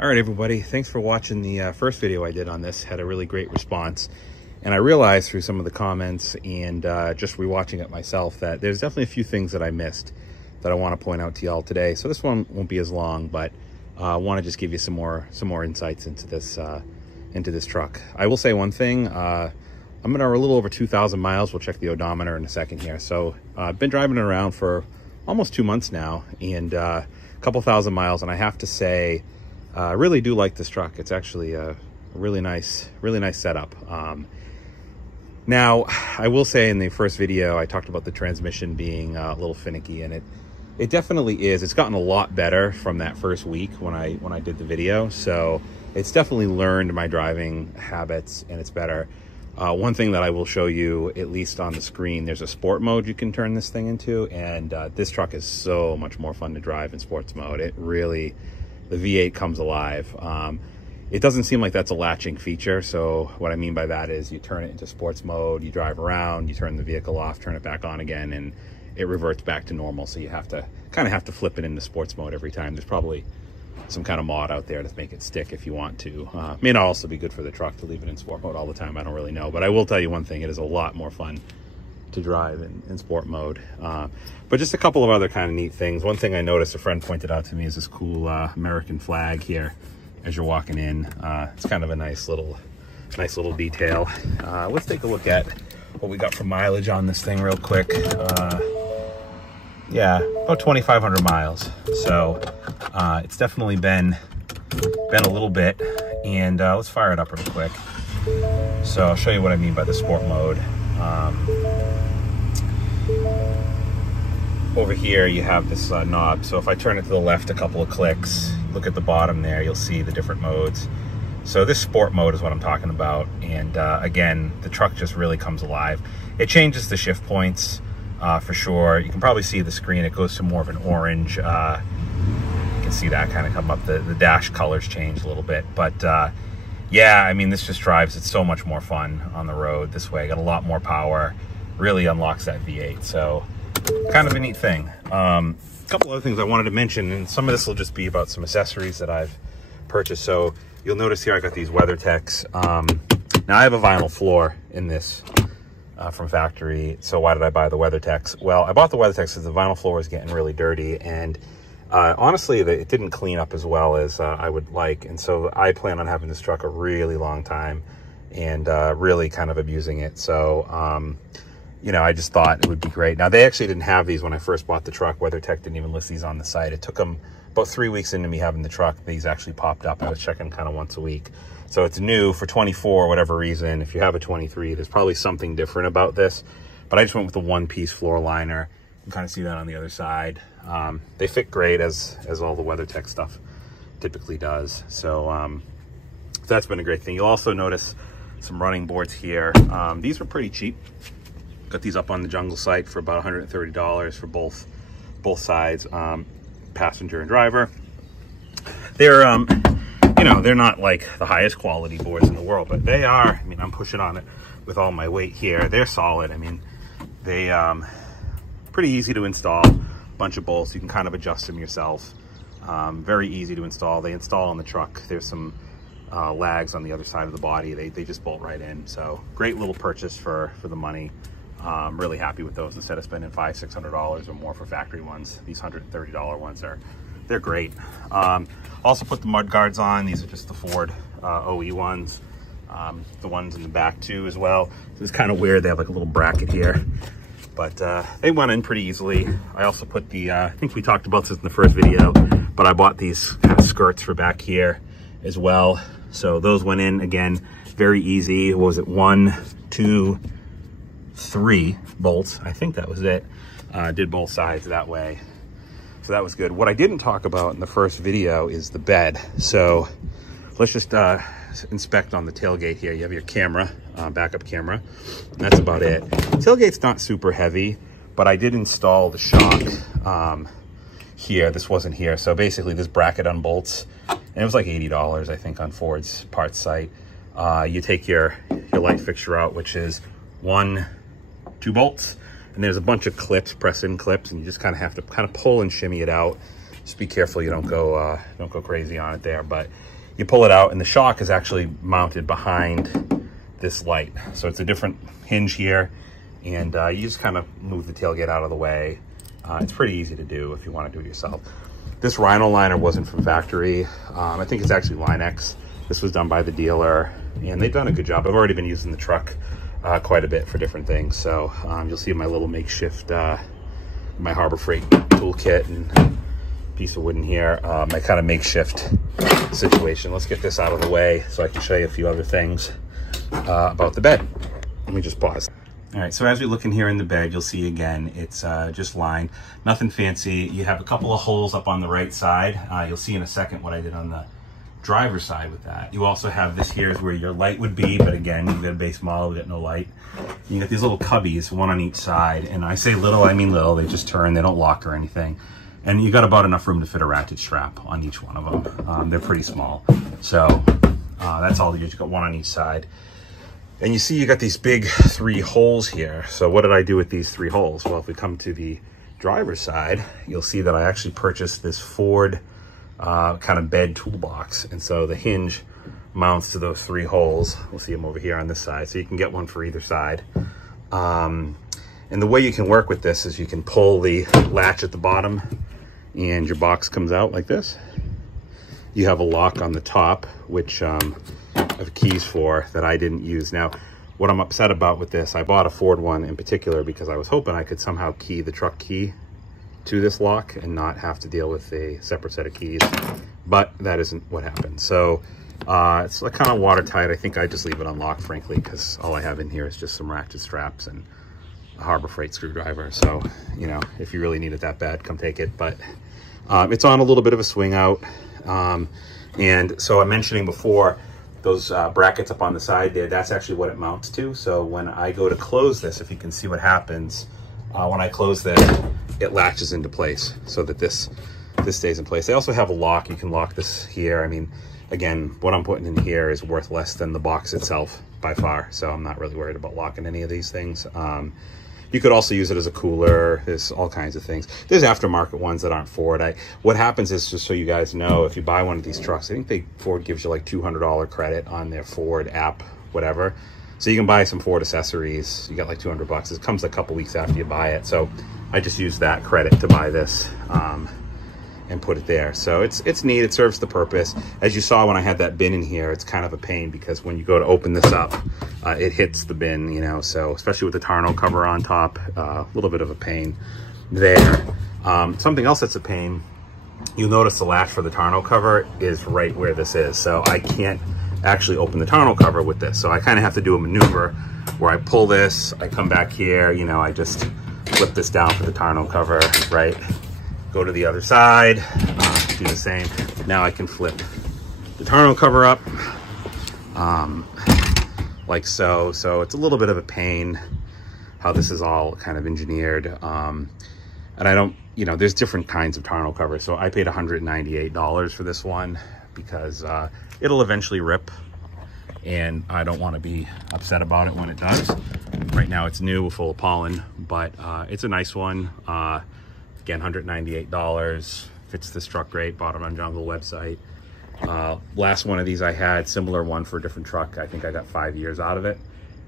All right, everybody, thanks for watching the first video I did on this. Had a really great response. And I realized through some of the comments and just rewatching it myself that there's definitely a few things that I missed that I want to point out to y'all today. So this one won't be as long, but I want to just give you some more insights into this truck. I will say one thing. I'm a little over 2,000 miles. We'll check the odometer in a second here. So I've been driving it around for almost 2 months now, and a couple thousand miles. And I have to say, I really do like this truck. It's actually a really nice setup. Now, I will say in the first video, I talked about the transmission being a little finicky, and it definitely is. It's gotten a lot better from that first week when I did the video. So it's definitely learned my driving habits, and it's better. One thing that I will show you, at least on the screen, there's a sport mode you can turn this thing into, and this truck is so much more fun to drive in sports mode. It really, the V8 comes alive. It doesn't seem like that's a latching feature. So what I mean by that is you turn it into sports mode, you drive around, you turn the vehicle off, turn it back on again, and it reverts back to normal. So you have to flip it into sports mode every time. There's probably some kind of mod out there to make it stick if you want to. May not also be good for the truck to leave it in sport mode all the time. I don't really know, but I will tell you one thing, it is a lot more fun to drive in sport mode. But just a couple of other kind of neat things. One thing I noticed, a friend pointed out to me, is this cool American flag here as you're walking in. It's kind of a nice little detail. Let's take a look at what we got for mileage on this thing real quick. Yeah, about 2,500 miles. So it's definitely been a little bit. And let's fire it up real quick. So I'll show you what I mean by the sport mode. Over here you have this knob. So if I turn it to the left a couple of clicks, look at the bottom there, you'll see the different modes. So this sport mode is what I'm talking about. And again, the truck just really comes alive. It changes the shift points for sure. You can probably see the screen. It goes to more of an orange. You can see that kind of come up. The dash colors change a little bit. But yeah, I mean, this just drives it so much more fun on the road this way. Got a lot more power. Really unlocks that V8. So kind of a neat thing. A couple other things I wanted to mention, and some of this will just be about some accessories that I've purchased. So you'll notice here I got these WeatherTechs. Now I have a vinyl floor in this from factory. So why did I buy the WeatherTechs? Well, I bought the WeatherTechs because the vinyl floor was getting really dirty, and honestly, it didn't clean up as well as I would like. And so I plan on having this truck a really long time and really kind of abusing it. So you know, I just thought it would be great. Now, they actually didn't have these when I first bought the truck. WeatherTech didn't even list these on the site. It took them about 3 weeks into me having the truck. These actually popped up. I was checking kind of once a week. So it's new for 24, whatever reason. If you have a 23, there's probably something different about this. But I just went with the one-piece floor liner. You can kind of see that on the other side. They fit great, as all the WeatherTech stuff typically does. So that's been a great thing. You'll also notice some running boards here. These were pretty cheap. Got these up on the Jungle site for about $130 for both sides, passenger and driver. They're you know, they're not like the highest quality boards in the world, but they are. I mean, I'm pushing on it with all my weight here. They're solid. I mean, they pretty easy to install. Bunch of bolts, you can kind of adjust them yourself. Very easy to install. They install on the truck. There's some lags on the other side of the body. They just bolt right in. So great little purchase for the money. I'm really happy with those. Instead of spending $500-600 or more for factory ones, these $130 ones they're great. Also put the mud guards on. These are just the Ford OE ones. The ones in the back too as well. So it's kind of weird. They have like a little bracket here, but they went in pretty easily. I also put the, I think we talked about this in the first video, but I bought these kind of skirts for back here as well. So those went in, again, very easy. What was it? 1, 2, 3 bolts. I think that was it. Did both sides that way. So that was good. What I didn't talk about in the first video is the bed. So let's just inspect on the tailgate here. You have your camera, backup camera, and that's about it. Tailgate's not super heavy, but I did install the shock here. This wasn't here. So basically this bracket unbolts, and it was like $80, I think, on Ford's parts site. You take your light fixture out, which is 1, 2 bolts, and there's a bunch of clips, press-in clips, and you just kind of have to pull and shimmy it out. Just be careful you don't go crazy on it there. But you pull it out, and the shock is actually mounted behind this light. So it's a different hinge here, and you just kind of move the tailgate out of the way. It's pretty easy to do if you want to do it yourself. This Rhino liner wasn't from factory. I think it's actually Line X. This was done by the dealer, and they've done a good job. I've already been using the truck quite a bit for different things. So you'll see my little makeshift, my Harbor Freight toolkit and piece of wood in here, my kind of makeshift situation. Let's get this out of the way so I can show you a few other things about the bed. Let me just pause. All right, so as we look in here in the bed, you'll see again, it's just lined, nothing fancy. You have a couple of holes up on the right side. You'll see in a second what I did on the driver's side with that. You also have this here is where your light would be, but again, you've got a base model, we got no light. You got these little cubbies, one on each side, and I say little, I mean little. They just turn, they don't lock or anything. And you got about enough room to fit a ratchet strap on each one of them. They're pretty small. So that's all you got, one on each side. And you see you got these big 3 holes here. So what did I do with these 3 holes? Well, if we come to the driver's side, you'll see that I actually purchased this Ford kind of bed toolbox. And so the hinge mounts to those 3 holes. We'll see them over here on this side. So you can get one for either side. And the way you can work with this is you can pull the latch at the bottom and your box comes out like this. You have a lock on the top, which I have keys for that I didn't use. Now, what I'm upset about with this, I bought a Ford one in particular because I was hoping I could somehow key the truck key to this lock and not have to deal with a separate set of keys, but that isn't what happened. So it's like kind of watertight. I think I just leave it unlocked, frankly, because all I have in here is just some ratchet straps and a Harbor Freight screwdriver. So, you know, if you really need it that bad, come take it. But it's on a little bit of a swing out. And so I'm mentioning before, those brackets up on the side there, that's actually what it mounts to. So when I go to close this, if you can see what happens, when I close this, it latches into place so that this stays in place. They also have a lock. You can lock this here. I mean, again, what I'm putting in here is worth less than the box itself by far. So I'm not really worried about locking any of these things. You could also use it as a cooler. There's all kinds of things. There's aftermarket ones that aren't Ford. What happens is, just so you guys know, if you buy one of these trucks, I think Ford gives you like $200 credit on their Ford app, whatever. So you can buy some Ford accessories. You got like $200. It comes a couple weeks after you buy it. So I just use that credit to buy this and put it there. So it's neat. It serves the purpose. As you saw when I had that bin in here, it's kind of a pain because when you go to open this up, it hits the bin, you know, so especially with the tonneau cover on top, a little bit of a pain there. Something else that's a pain, you'll notice the latch for the tonneau cover is right where this is. So I can't actually open the tonneau cover with this. So I kind of have to do a maneuver where I pull this, I come back here, you know, I just flip this down for the tonneau cover, right? Go to the other side, do the same. Now I can flip the tonneau cover up like so. So it's a little bit of a pain how this is all kind of engineered. And I don't, you know, there's different kinds of tonneau covers. So I paid $198 for this one because it'll eventually rip and I don't want to be upset about it when it does. Right now it's new, full of pollen, but it's a nice one. Again, $198, fits this truck great, bought it on Jungle website. Last one of these I had, similar one for a different truck. I think I got 5 years out of it.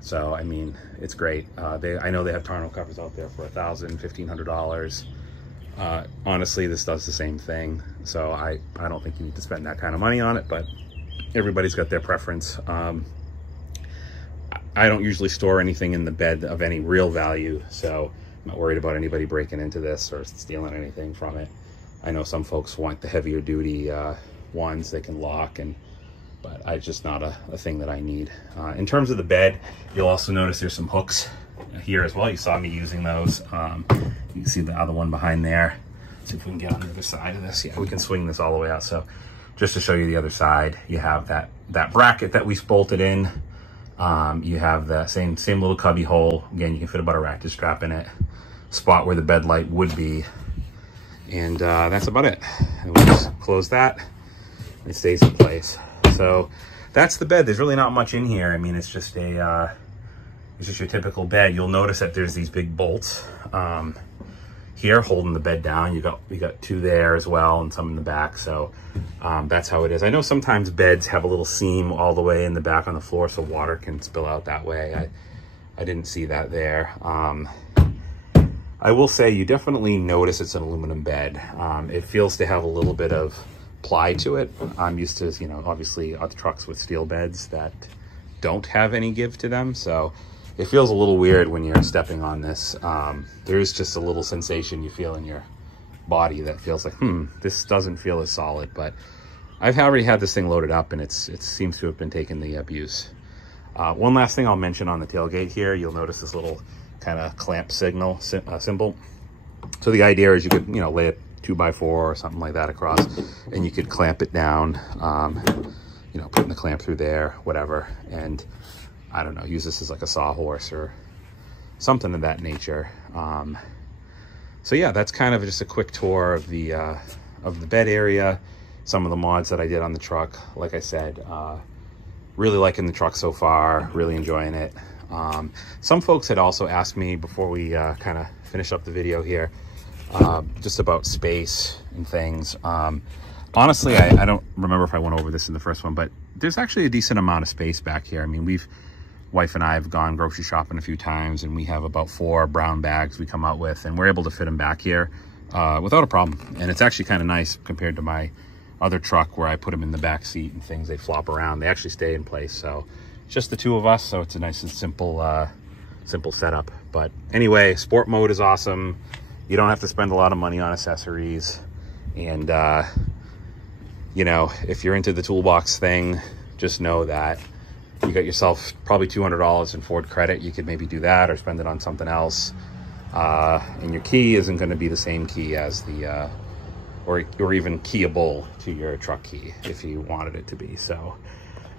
So, I mean, it's great. I know they have tonneau covers out there for $1,000, $1,500. Honestly, this does the same thing. So I don't think you need to spend that kind of money on it, but everybody's got their preference. I don't usually store anything in the bed of any real value, so I'm not worried about anybody breaking into this or stealing anything from it. I know some folks want the heavier duty ones they can lock, but it's just not a thing that I need. In terms of the bed, you'll also notice there's some hooks here as well. You saw me using those. You can see the other one behind there. See if we can get on the other side of this. Yeah, we can swing this all the way out. So just to show you the other side, you have that bracket that we bolted in. You have the same little cubby hole. Again, you can fit about a ratchet strap in it. Spot where the bed light would be. And that's about it. And we'll just close that. It stays in place. So that's the bed. There's really not much in here. I mean, it's just your typical bed. You'll notice that there's these big bolts here holding the bed down. We got two there as well, and some in the back. So that's how it is. I know sometimes beds have a little seam all the way in the back on the floor, so water can spill out that way. I didn't see that there. I will say you definitely notice it's an aluminum bed. It feels to have a little bit of ply to it. I'm used to, you know, obviously other trucks with steel beds that don't have any give to them. So it feels a little weird when you're stepping on this. There's just a little sensation you feel in your body that feels like, this doesn't feel as solid. But I've already had this thing loaded up, and it seems to have been taking the abuse. One last thing I'll mention on the tailgate here, you'll notice this little kind of clamp symbol. So the idea is you could, you know, lay a 2x4 or something like that across, and you could clamp it down, you know, putting the clamp through there, whatever. And I don't know, use this as like a sawhorse or something of that nature. So yeah, that's kind of just a quick tour of the bed area, some of the mods that I did on the truck. Like I said, really liking the truck so far, really enjoying it. Some folks had also asked me before we kind of finish up the video here, just about space and things. Honestly, I don't remember if I went over this in the first one, but there's actually a decent amount of space back here. I mean, wife and I have gone grocery shopping a few times, and we have about 4 brown bags we come out with, and we're able to fit them back here without a problem. And it's actually kind of nice compared to my other truck where I put them in the back seat and things, they flop around. They actually stay in place. So just the two of us, so it's a nice and simple setup. But anyway, sport mode is awesome. You don't have to spend a lot of money on accessories. And, you know, if you're into the toolbox thing, just know that you got yourself probably $200 in Ford credit. You could maybe do that or spend it on something else. And your key isn't going to be the same key as the, or even keyable to your truck key if you wanted it to be. So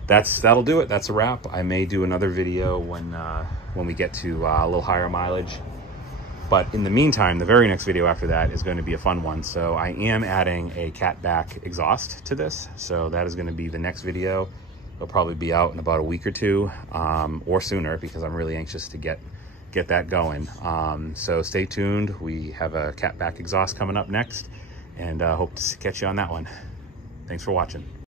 that'll do it. That's a wrap. I may do another video when we get to a little higher mileage. But in the meantime, the very next video after that is going to be a fun one. So I am adding a catback exhaust to this. So that is going to be the next video. It'll probably be out in about a week or two, or sooner, because I'm really anxious to get that going. So stay tuned. We have a catback exhaust coming up next, and hope to catch you on that one. Thanks for watching.